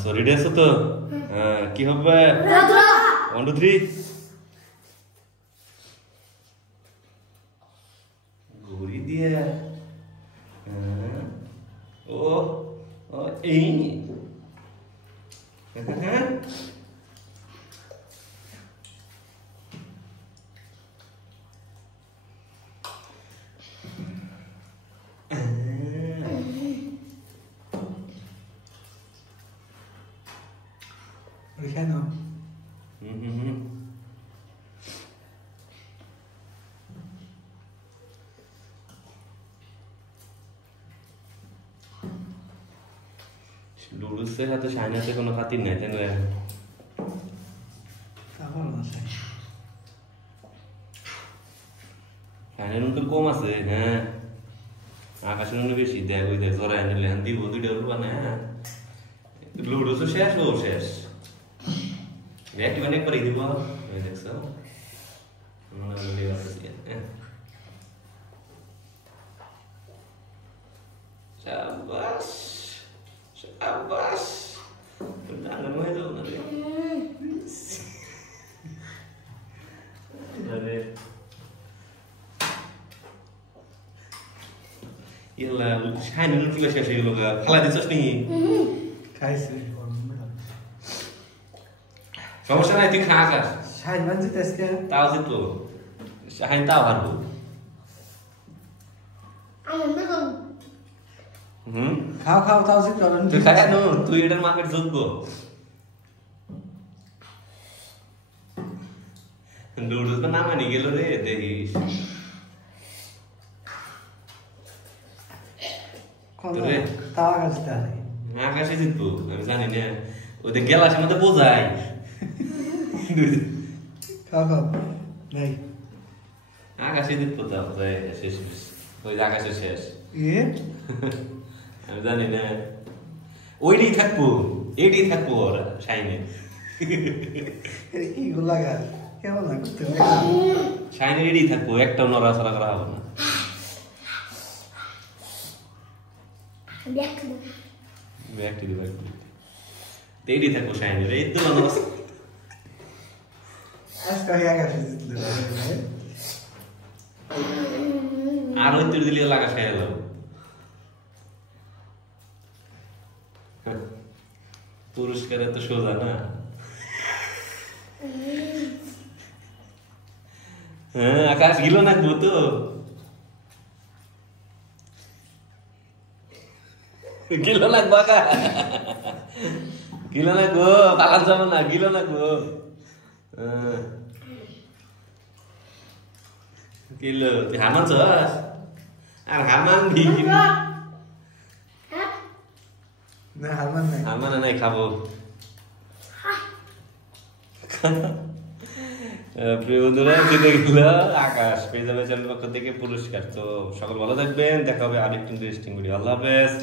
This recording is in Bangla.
সো রেডি আছো তো? কি হবে? 1 2 3 ঘুরি দিয়ে ও ও এই Rihanna. লুডুসের হাতে শাইনাতে কোনো খাতির নাই তাই না? আমার না চাই। শাইনের নুন তো কম আছে, হ্যাঁ আকাশের নুন বেশি দেখ ওই দেখ জরা আনলে হান দিব দুইটা উঠবা না। লুডুসও শেষ ও শেষ একটি অনেক করে দিব ওই দেখছো মনে হলো লিভার শাবাশ শাবাশ ডাঙ্গা নয় যাও না রে আরে ইলা শাইনের নুনগুলো শেষ হয়ে গেল গা খালা দিছস নি খাইছি। সমস্যা নাই তুই খা আকাশ শাইন বানছি আজকে। তাও জিতবো শাহিন তাও হারবো। খাও খাও তাও জিত পাবেন। তুই খাই নো তুই এটার মার্কেট যোগ্য। লুডুস তো নামানি গেল রে দেখিস তাও আকাশ তাই আকাশে জিতবো আমি জানি না ওদের গেলাসের মধ্যে বোঝাই। খাও খাও নাই আকাশে জিতবো তাও শেষ ওই আকাশে শেষ আমি জানি না ওইটাই থাকবো এইটাই থাকবো ওরা শাইনে এইগুলা গা কেমন লাগতে শাইনে এটাই থাকবো একটাও নড়াচড়া করা হবে না। ব্যাগটি দিবে এইটাই থাকবো শাইনের এই তো আজকে আকাশে জিতলে আর ওই তুই দিলে লাগা খাই এলাম পুরস্কার এত সোজা না। হ্যাঁ আকাশ গিলো না তো গিলো লাগবো আকা গিলো না গো পালান যাবো না গিলো না গো কিলো তুই হামান চাস আর হামান না হারমান নাই হামান নাই খাবো। প্রিয় বন্ধুরা জিতে গেল আকাশ পেয়ে যাবে চ্যানেল পক্ষ থেকে পুরস্কার। তো সকল ভালো থাকবেন দেখা হবে আরেকটি ইন্টারেস্টিং ভিডিও। আল্লাহ হাফেজ।